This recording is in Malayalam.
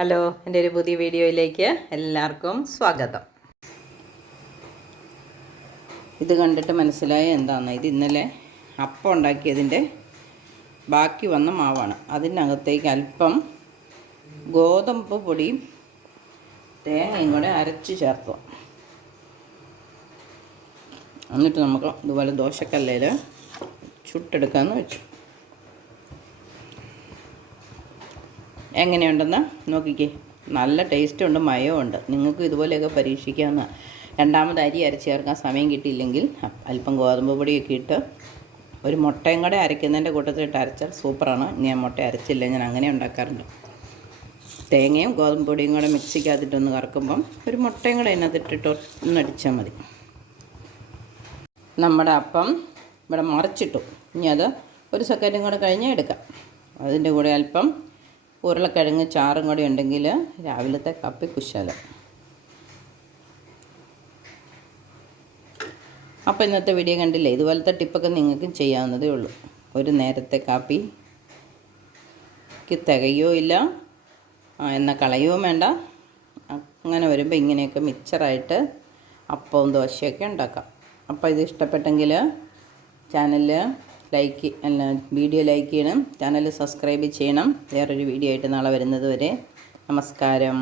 ഹലോ എന്റെ ഒരു പുതിയ വീഡിയോയിലേക്ക് എല്ലാവർക്കും സ്വാഗതം. ഇത് കണ്ടിട്ട് മനസ്സിലായ എന്താണെന്ന് ഇത് ഇന്നലെ അപ്പം ഉണ്ടാക്കിയതിന്റെ ബാക്കി വന്ന മാവാണ്. അതിനകത്തേക്ക് അല്പം ഗോതമ്പ് പൊടിയും തേങ്ങയും കൂടെ അരച്ച് ചേർത്തു എന്നിട്ട് നമുക്ക് ഇതുപോലെ ദോശക്കല്ലയിൽ ചുട്ടെടുക്കാമെന്ന് വെച്ചു. എങ്ങനെയുണ്ടെന്ന് നോക്കിക്കേ. നല്ല ടേസ്റ്റ് ഉണ്ട് മയവും ഉണ്ട് നിങ്ങൾക്ക് ഇതുപോലെയൊക്കെ പരീക്ഷിക്കാവുന്ന രണ്ടാമത് അരി അരച്ച് ചേർക്കാൻ സമയം കിട്ടിയില്ലെങ്കിൽ അല്പം ഗോതമ്പ് പൊടിയൊക്കെ ഇട്ട് ഒരു മുട്ടയും കൂടെ അരയ്ക്കുന്നതിന്റെ കൂട്ടത്തിലിട്ട് അരച്ചാൽ സൂപ്പറാണ്. ഞാൻ മുട്ട അരച്ചില്ല ഞാൻ അങ്ങനെ ഉണ്ടാക്കാറുണ്ട്. തേങ്ങയും ഗോതമ്പ് പൊടിയും കൂടെ മിക്സിക്കകത്തിട്ടൊന്ന് കറക്കുമ്പം ഒരു മുട്ടയും കൂടെ അതിനകത്തിട്ടിട്ട് ഒന്ന് അടിച്ചാൽ മതി. നമ്മുടെ അപ്പം ഇവിടെ മറിച്ചിട്ടു. ഇനി അത് ഒരു സെക്കൻഡും കൂടെ കഴിഞ്ഞ് എടുക്കാം. അതിന്റെ കൂടെ അല്പം ഉരുളക്കിഴങ്ങ് ചാറും കൂടി ഉണ്ടെങ്കിൽ രാവിലത്തെ കപ്പി കുശല. അപ്പോൾ ഇന്നത്തെ വീഡിയോ കണ്ടില്ലേ? ഇതുപോലത്തെ ടിപ്പൊക്കെ നിങ്ങൾക്കും ചെയ്യാവുന്നതേ ഉള്ളൂ. ഒരു നേരത്തെ കാപ്പിക്ക് തികയോ ഇല്ല. എന്നാൽ കളയോ വേണ്ട. അങ്ങനെ വരുമ്പോൾ ഇങ്ങനെയൊക്കെ മിക്സറായിട്ട് അപ്പവും ദോശയൊക്കെ ഉണ്ടാക്കാം. അപ്പോൾ ഇത് ഇഷ്ടപ്പെട്ടെങ്കിൽ ചാനലിൽ ലൈക്ക് അല്ല വീഡിയോ ലൈക്ക് ചെയ്യണം. ചാനൽ സബ്സ്ക്രൈബ് ചെയ്യണം. വേറൊരു വീഡിയോ ആയിട്ട് നാളെ വരുന്നത് വരെ. നമസ്കാരം.